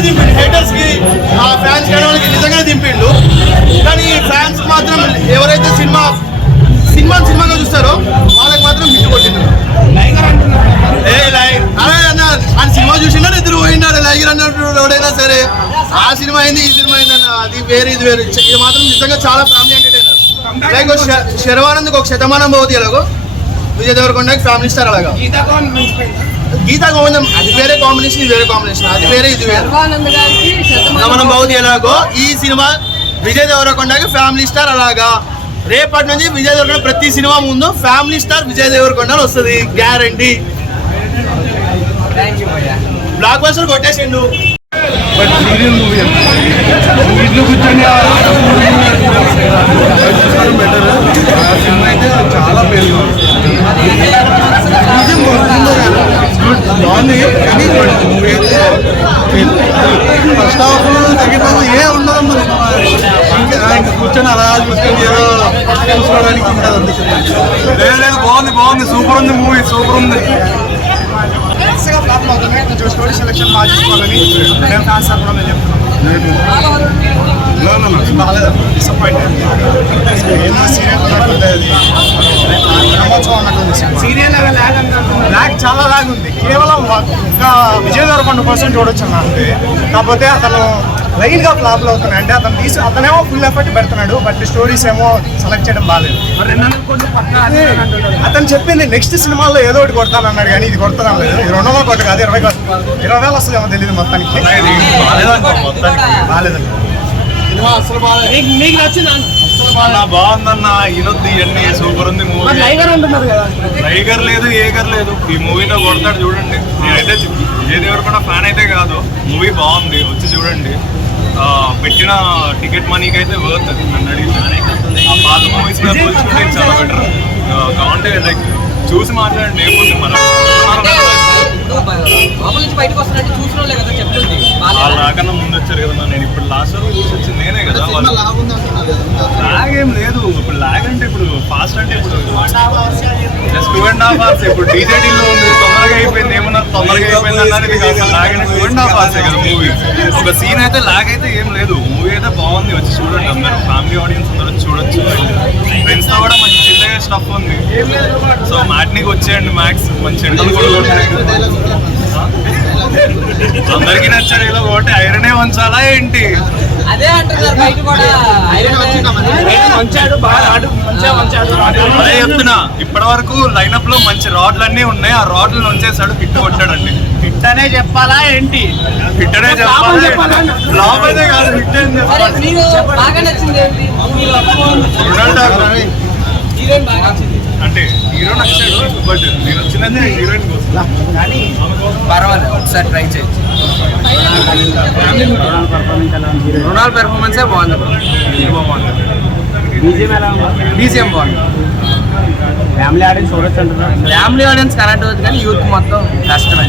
నిజంగానే దింపిండు. హేటర్స్కి ఆ ఫ్యాన్స్ వాళ్ళకి నిజంగానే దింపిండు. కానీ ఫ్యాన్స్ మాత్రం ఎవరైతే సినిమా సినిమా సినిమాగా చూస్తారో వాళ్ళకి మాత్రం హిట్ కొట్టిండు. ఏ లైక్ అదే అన్న ఆ సినిమా చూసినా ఇద్దరు పోయినాడు లైగర్ అన్నట్టు ఎవడైనా సరే ఆ సినిమా అయింది ఈ సినిమా అయింది అన్న అది వేరే ఇది వేరే. ఇది మాత్రం నిజంగా చాలా ఫ్యామిలీ ఎంటర్టైనర్ లైక్ శర్వానంద్కి ఒక శతమానం భవతి ఎలాగో విజయ్ దేవరకొండకి ఫ్యామిలీ స్టార్ అలాగా. గీతా గోవిందం అది వేరే కాంబినేషన్ ఇది వేరే కాంబినేషన్ అది వేరే ఇది వేరే. శతమానం. భవతి ఎలాగో ఈ సినిమా విజయ్ దేవరకొండకి ఫ్యామిలీ స్టార్ అలాగా. రేపటి నుంచి విజయ్ దేవరకొండ ప్రతి సినిమా ముందు ఫ్యామిలీ స్టార్ విజయ్ దేవరకొండ వస్తుంది గ్యారంటీ బ్లాక్ బస్టర్ కొట్టేసిండు. సీరియల్ మూవీ నువ్వు ఇల్లు కూర్చొని బెటర్ ఆ సినిమా అయితే చాలా పేరు మూవీ ఫస్ట్ హాఫ్ సెకండ్ ఏ ఉండదు మరి. ఇంకా కూర్చొని అలా చూసుకొని ఏదో చూసుకోవడానికి ఉండదు లేదు లేదు బాగుంది బాగుంది సూపర్ ఉంది మూవీ సూపర్ ఉంది. ఫ్లాప్ అవుతుంది కొంచెం స్టోరీ సెలెక్షన్ బాగా చేసుకోవాలని మేము ఫ్యాన్స్ కూడా మేము చెప్తున్నాం బాగాలేదు డిసప్పాయింట్ సీరియల్ సీరియల్ ల్యాగ్ చాలా ల్యాగ్ ఉంది. కేవలం ఇంకా విజయ్ దేవరకొండ కోసం చూడొచ్చు అన్న. అంతే కాకపోతే అతను లైన్గా ఫ్లాప్ అవుతున్నాయి అంటే అతను తీసి అతనేమో ఫుల్ ఎఫర్ట్ పెడుతున్నాడు. బట్ స్టోరీస్ ఏమో సెలెక్ట్ చేయడం బాగాలేదు అతను చెప్పింది నెక్స్ట్ సినిమాలో ఏదో ఒకటి కొడతానన్నాడు కానీ ఇది కొడతాను లేదు. ఇది రెండు వందల కోటి కాదు ఇరవై ఇరవై వేలు వస్తుందేమో తెలియదు మొత్తానికి. బాగాలేదండి. మీకు నచ్చిందా అన్న బాగుందన్న ఇనొద్దు ఇవన్నీ సూపర్ ఉంది మూవీ టైగర్ అంటున్నారు కదా. టైగర్ లేదు ఏగర్ లేదు. ఈ మూవీలో కొడతాడు చూడండి. నేనైతే విజయ్ దేవరకొండ ఫ్యాన్ అయితే కాదు. మూవీ బాగుంది వచ్చి చూడండి. ఆ, పెట్టిన టికెట్ మనీకి అయితే వర్త్ నన్ను అడిగితే. ఆ పాత మూవీస్ పోల్చుకుంటే చాలా బెటర్ కావాలంటే లైక్ చూసి మాట్లాడండి ఏముంది మన లోపల నుంచి బయటకు వస్తున్నట్టు చూసిన వాళ్ళే కదా చెప్తుంది వాళ్ళ నాకన్నా ముందు వచ్చారు కదా నేను ఇప్పుడు లాస్ట్ వరకు చూసి వచ్చింది నేనే కదా వాళ్ళు లాగ్ ఏం లేదు. ఇప్పుడు లాగ్ అంటే ఇప్పుడు ఫాస్ట్ అంటే ఇప్పుడు just two and half hours ఇప్పుడు డీజేడీలో ఉంది తొందరగా అయిపోయింది ఏమన్నా తొందరగా అయిపోయింది అన్నది లాగ్ అంటే టూ అండ్ హాఫ్ అవర్స్ కదా మూవీ ఒక సీన్ అయితే లాగ్ అయితే ఏం లేదు. మూవీ అయితే బాగుంది వచ్చి చూడండి అందరూ. ఫ్యామిలీ ఆడియన్స్ అందరూ చూడొచ్చు. ఫ్రెండ్స్తో కూడా మంచి చిల్లగా స్టఫ్ ఉంది. సో మ్యాట్నీకి వచ్చేయండి మ్యాక్స్ మంచి ఎండలు కూడా అందరికీ నచ్చాడు ఇలా ఒకటి. ఐరనే ఉంచాలా ఏంటి? అదే అంటున్నారు బయట కూడా. మంచాడు బాగా ఆడు మంచిగా మంచాడు అదే చెప్తున్నా ఇప్పటి వరకు లైనప్లో మంచి రాడ్లు అన్నీ ఉన్నాయి ఆ రాడ్లు ఉంచేసాడు హిట్ కొట్టాడండి. హిట్ అనే చెప్పాలా ఏంటి? హిట్ అనే చెప్పాలా? ఫ్లాప్ కాదు హిట్ అని సరే చెప్పాలి బాగా నచ్చింది ఏంటి? హీరోయిన్ బాగా నచ్చింది. అంటే హీరో నచ్చాడు బట్ నేను వచ్చినదే హీరోయిన్ కోసం. పర్వాలేదు ఒకసారి ట్రై చేయొచ్చు రొనాల్డ్ పెర్ఫార్మెన్సే బాగుంది బీజిఎం బాగుంది. Family audience family audience connect అవుతుంది కానీ యూత్ మొత్తం కష్టమే.